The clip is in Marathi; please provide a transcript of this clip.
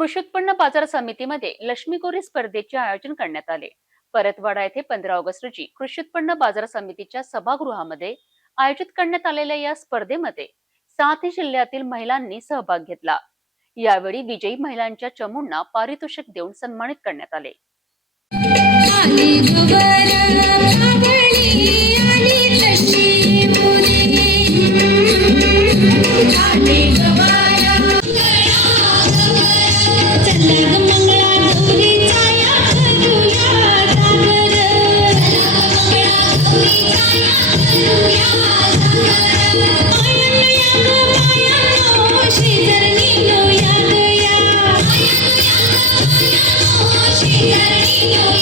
कृषी उत्पन्न बाजार समितीमध्ये लक्ष्मी कोरी स्पर्धेचे आयोजन करण्यात आले. परतवाडा येथे पंधरा ऑगस्ट रोजी कृषी उत्पन्न बाजार समितीच्या सभागृहामध्ये आयोजित करण्यात आलेल्या या स्पर्धेमध्ये सात जिल्ह्यातील महिलांनी सहभाग घेतला. यावेळी विजयी महिलांच्या चमूंना पारितोषिक देऊन सन्मानित करण्यात आले. आली Yeah.